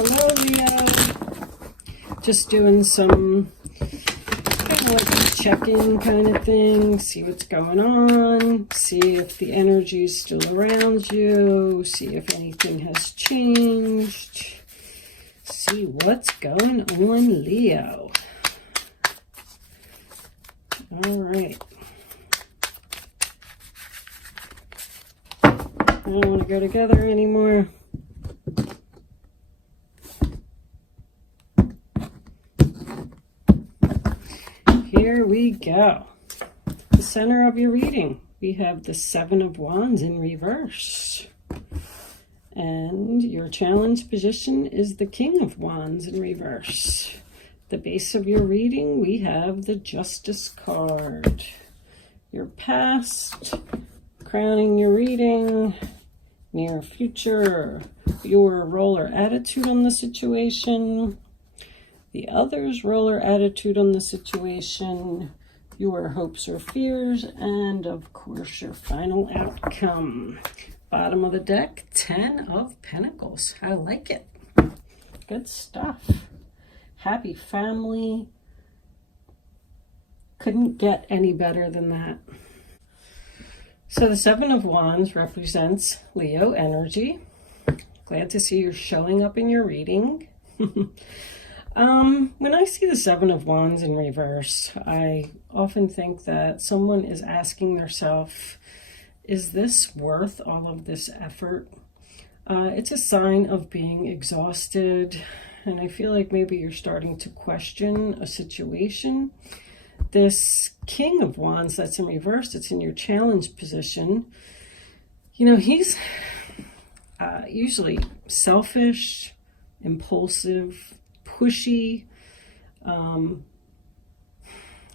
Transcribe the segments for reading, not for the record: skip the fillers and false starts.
Hello, Leo. Just doing some kind of like a check-in kind of thing. See what's going on. See if the energy is still around you. See if anything has changed. See what's going on, Leo. All right. I don't want to go together anymore. Here we go. The center of your reading, we have the Seven of Wands in reverse. And your challenge position is the King of Wands in reverse. The base of your reading, we have the Justice card. Your past, crowning your reading, near future, your role or attitude on the situation, the other's role or attitude on the situation, your hopes or fears, and of course your final outcome. Bottom of the deck, 10 of Pentacles. I like it. Good stuff. Happy family. Couldn't get any better than that. So the Seven of Wands represents Leo energy. Glad to see you're showing up in your reading. When I see the Seven of Wands in reverse, I often think that someone is asking themselves, is this worth all of this effort? It's a sign of being exhausted, and I feel like maybe you're starting to question a situation. This King of Wands that's in reverse, it's in your challenge position. You know, he's usually selfish, impulsive, pushy,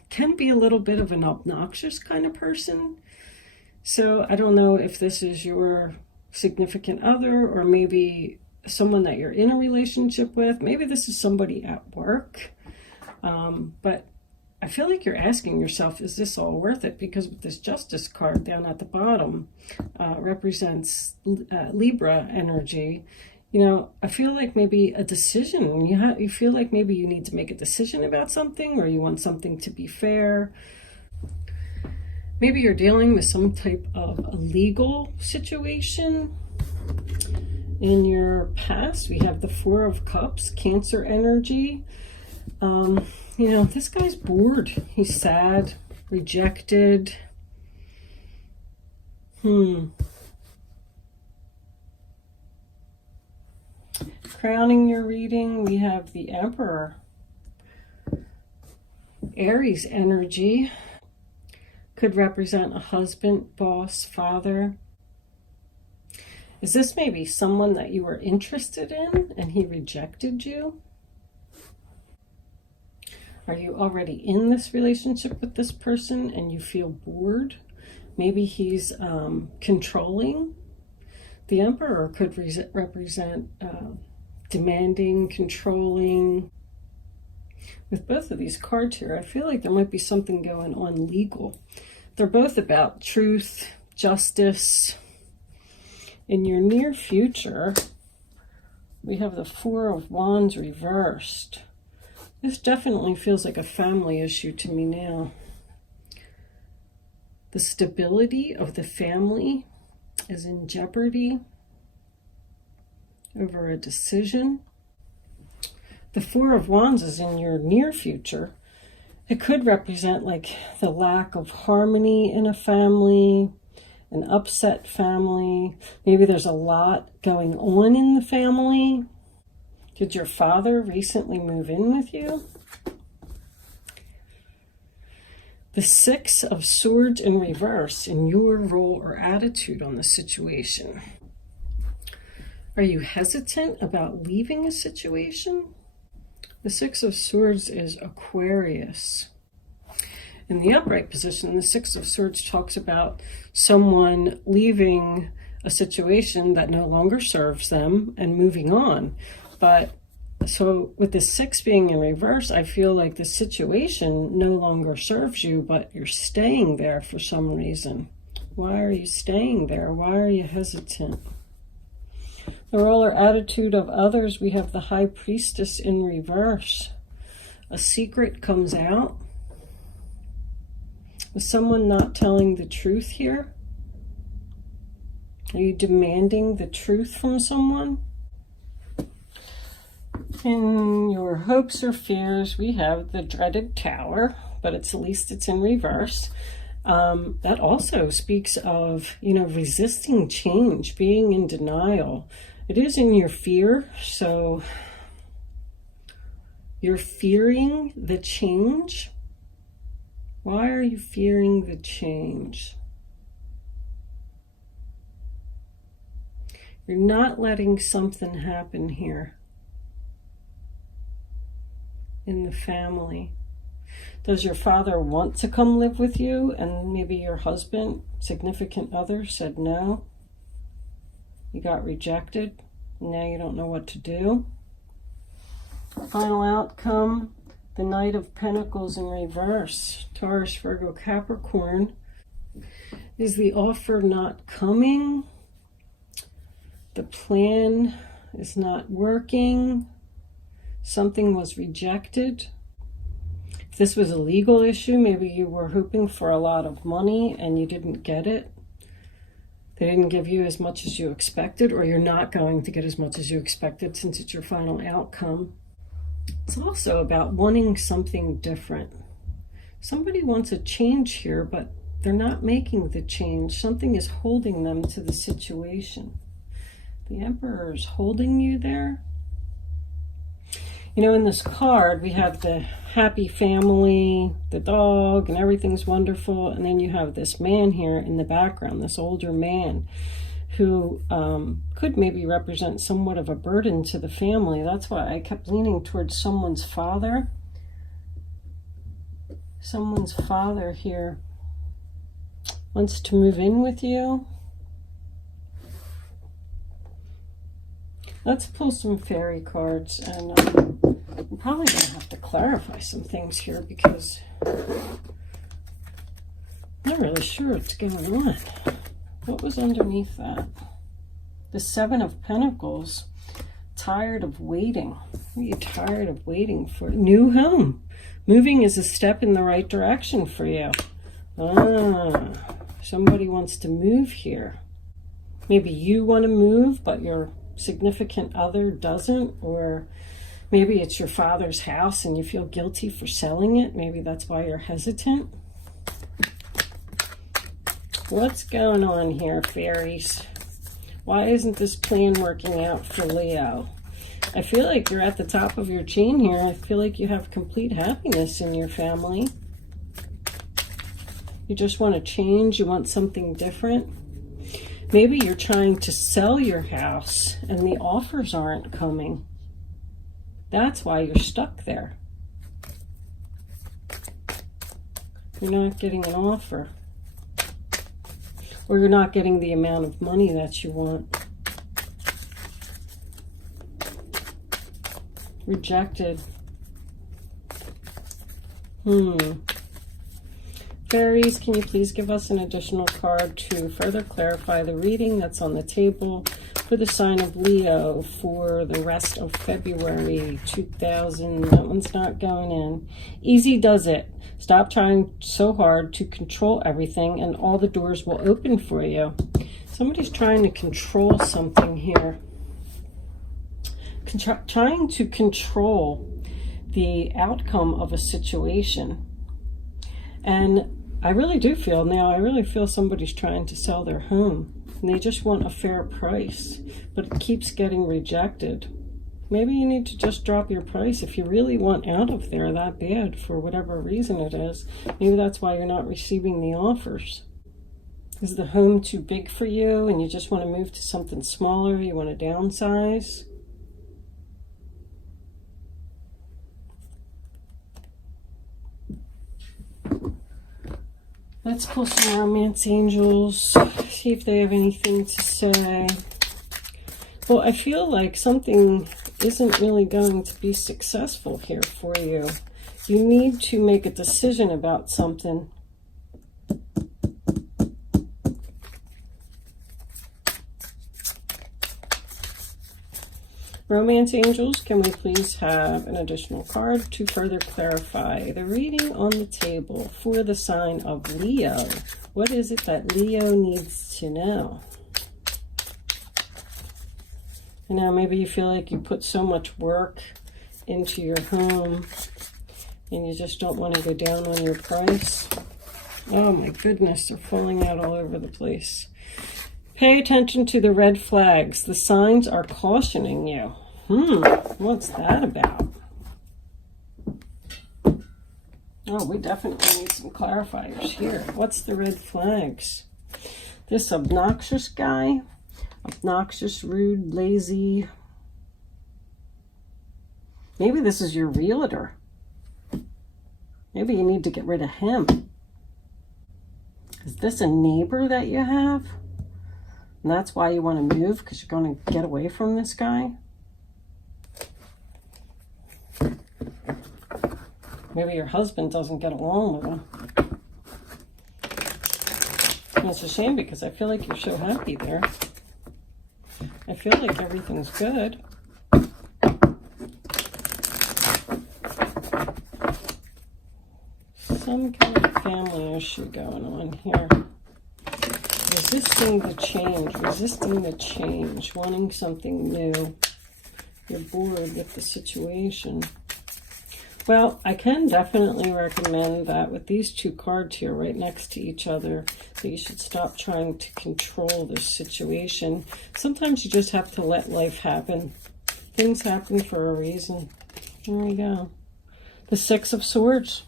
can be a little bit of an obnoxious kind of person. So I don't know if this is your significant other or maybe someone that you're in a relationship with. Maybe this is somebody at work. But I feel like you're asking yourself, is this all worth it? Because with this Justice card down at the bottom represents Libra energy. You know, I feel like maybe a decision, you feel like maybe you need to make a decision about something, or you want something to be fair. Maybe you're dealing with some type of a legal situation. In your past, we have the Four of Cups, Cancer energy. You know, this guy's bored. He's sad, rejected. Crowning your reading, we have the Emperor. Aries energy could represent a husband, boss, father. Is this maybe someone that you were interested in and he rejected you? Are you already in this relationship with this person and you feel bored? Maybe he's controlling. The Emperor could represent demanding, controlling. With both of these cards here, I feel like there might be something going on legal. They're both about truth, justice. In your near future, we have the Four of Wands reversed. This definitely feels like a family issue to me now. The stability of the family is in jeopardy over a decision. The Four of Wands is in your near future. It could represent like the lack of harmony in a family, an upset family. Maybe there's a lot going on in the family. Did your father recently move in with you? The Six of Swords in reverse in your role or attitude on the situation. Are you hesitant about leaving a situation? The Six of Swords is Aquarius. In the upright position, the Six of Swords talks about someone leaving a situation that no longer serves them and moving on. But so with the Six being in reverse, I feel like the situation no longer serves you, but you're staying there for some reason. Why are you staying there? Why are you hesitant? The role or attitude of others, we have the High Priestess in reverse. A secret comes out. Is someone not telling the truth here? Are you demanding the truth from someone? In your hopes or fears, we have the dreaded Tower, but at least it's in reverse. That also speaks of, resisting change, being in denial. It is in your fear, so you're fearing the change. Why are you fearing the change? You're not letting something happen here in the family. Does your father want to come live with you and maybe your husband, significant other, said no? You got rejected. Now you don't know what to do. Final outcome, the Knight of Pentacles in reverse. Taurus, Virgo, Capricorn. Is the offer not coming? The plan is not working. Something was rejected. If this was a legal issue, maybe you were hoping for a lot of money and you didn't get it. They didn't give you as much as you expected, or you're not going to get as much as you expected since it's your final outcome. It's also about wanting something different. Somebody wants a change here, but they're not making the change. Something is holding them to the situation. The Emperor is holding you there. In this card, we have the happy family, the dog, and everything's wonderful. And then you have this man here in the background, this older man who could maybe represent somewhat of a burden to the family. That's why I kept leaning towards someone's father. Someone's father here wants to move in with you. Let's pull some fairy cards, and I'm probably going to have to clarify some things here because I'm not really sure what's going on. What was underneath that? The Seven of Pentacles. Tired of waiting. Are you tired of waiting for a new home? Moving is a step in the right direction for you. Somebody wants to move here. Maybe you want to move, but your significant other doesn't, or maybe it's your father's house and you feel guilty for selling it. Maybe that's why you're hesitant. What's going on here, fairies? Why isn't this plan working out for Leo? I feel like you're at the top of your chain here. I feel like you have complete happiness in your family. You just want to change. You want something different. Maybe you're trying to sell your house and the offers aren't coming. That's why you're stuck there. You're not getting an offer. Or you're not getting the amount of money that you want. Rejected. Fairies, can you please give us an additional card to further clarify the reading that's on the table for the sign of Leo for the rest of February 2000? That one's not going in. Easy does it. Stop trying so hard to control everything and all the doors will open for you. Somebody's trying to control something here. Trying to control the outcome of a situation. And I really do feel now, I really feel somebody's trying to sell their home and they just want a fair price, but it keeps getting rejected. Maybe you need to just drop your price if you really want out of there that bad for whatever reason it is. Maybe that's why you're not receiving the offers. Is the home too big for you and you just want to move to something smaller? You want to downsize? Let's pull some romance angels, see if they have anything to say. Well, I feel like something isn't really going to be successful here for you. You need to make a decision about something. Romance angels, can we please have an additional card to further clarify the reading on the table for the sign of Leo? What is it that Leo needs to know? You know, maybe you feel like you put so much work into your home and you just don't want to go down on your price. Oh my goodness, they're falling out all over the place. Pay attention to the red flags. The signs are cautioning you. What's that about? Oh, we definitely need some clarifiers here. What's the red flags? This obnoxious guy, obnoxious, rude, lazy. Maybe this is your realtor. Maybe you need to get rid of him. Is this a neighbor that you have? And that's why you want to move, because you're going to get away from this guy? Maybe your husband doesn't get along with him. And it's a shame because I feel like you're so happy there. I feel like everything's good. Some kind of family issue going on here. Resisting the change, wanting something new. You're bored with the situation. Well, I can definitely recommend that with these two cards here right next to each other, that you should stop trying to control this situation. Sometimes you just have to let life happen. Things happen for a reason. There we go. The Six of Swords.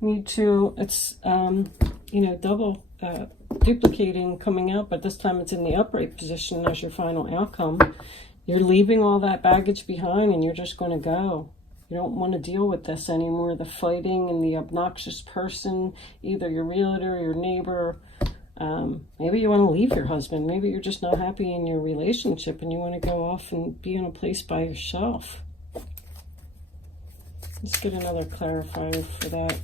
Need to, it's, you know, double duplicating coming out, but this time it's in the upright position as your final outcome. You're leaving all that baggage behind and you're just going to go. You don't want to deal with this anymore. The fighting and the obnoxious person, either your realtor, your neighbor. Maybe you want to leave your husband. Maybe you're just not happy in your relationship and you want to go off and be in a place by yourself. Let's get another clarifier for that.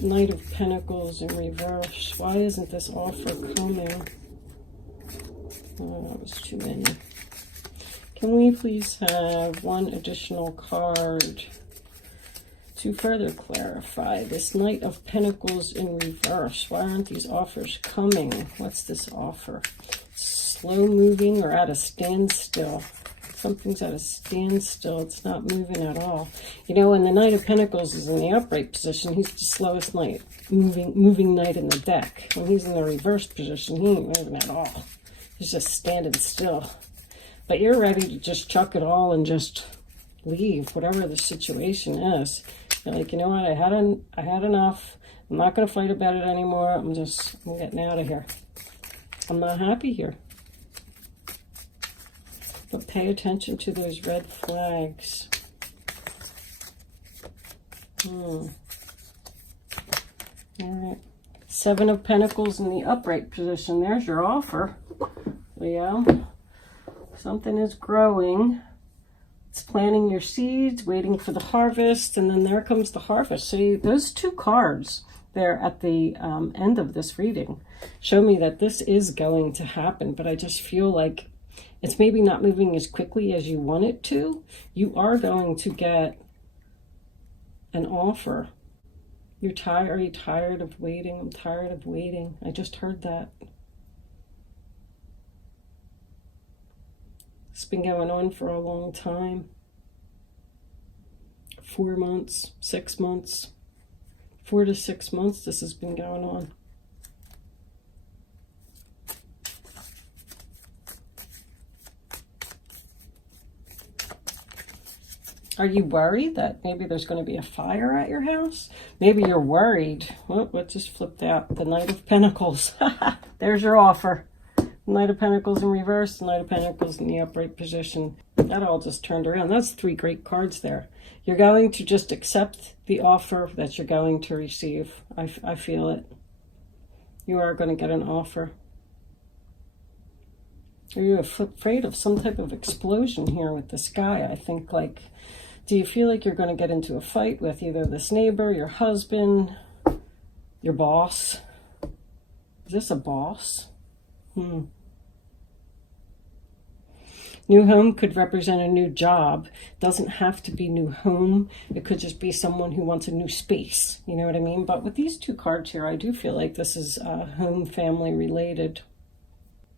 Knight of Pentacles in reverse. Why isn't this offer coming? Oh, that was too many. Can we please have one additional card to further clarify this Knight of Pentacles in reverse? Why aren't these offers coming? What's this offer? Slow moving or at a standstill? Something's at a standstill. It's not moving at all. You know, when the Knight of Pentacles is in the upright position, he's the slowest knight, moving knight in the deck. When he's in the reverse position, he ain't moving at all. He's just standing still. But you're ready to just chuck it all and just leave, whatever the situation is. You're like, you know what? I had enough. I'm not going to fight about it anymore. I'm getting out of here. I'm not happy here. But pay attention to those red flags. All right. Seven of Pentacles in the upright position. There's your offer, Leo. Something is growing. It's planting your seeds, waiting for the harvest, and then there comes the harvest. See, those two cards there at the end of this reading show me that this is going to happen, but I just feel like it's maybe not moving as quickly as you want it to. You are going to get an offer. Are you tired of waiting? I'm tired of waiting. I just heard that. It's been going on for a long time. 4 months, 6 months, 4 to 6 months this has been going on. Are you worried that maybe there's going to be a fire at your house? Maybe you're worried. Well, what just flipped out? The Knight of Pentacles. There's your offer. Knight of Pentacles in reverse, Knight of Pentacles in the upright position. That all just turned around. That's 3 great cards there. You're going to just accept the offer that you're going to receive. I feel it. You are going to get an offer. Are you afraid of some type of explosion here with this guy? I think, like, do you feel like you're going to get into a fight with either this neighbor, your husband, your boss? Is this a boss? New home could represent a new job. Doesn't have to be new home. It could just be someone who wants a new space. You know what I mean? But with these two cards here, I do feel like this is home, family related.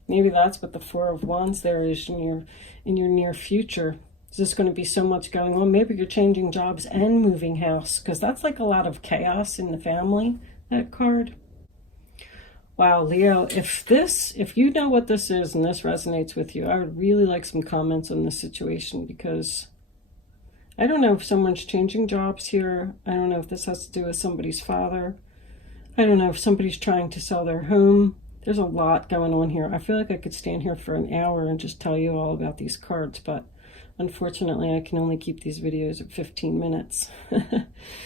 Maybe that's what the Four of Wands there is in your near future. Is this going to be so much going on? Maybe you're changing jobs and moving house, because that's like a lot of chaos in the family, that card. Wow, Leo, if you know what this is and this resonates with you, I would really like some comments on this situation, because I don't know if someone's changing jobs here. I don't know if this has to do with somebody's father. I don't know if somebody's trying to sell their home. There's a lot going on here. I feel like I could stand here for an hour and just tell you all about these cards, but unfortunately I can only keep these videos at 15 minutes.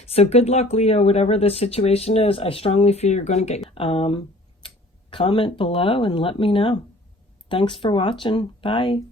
So good luck, Leo, whatever the situation is. I strongly feel you're going to get... comment below and let me know. Thanks for watching. Bye.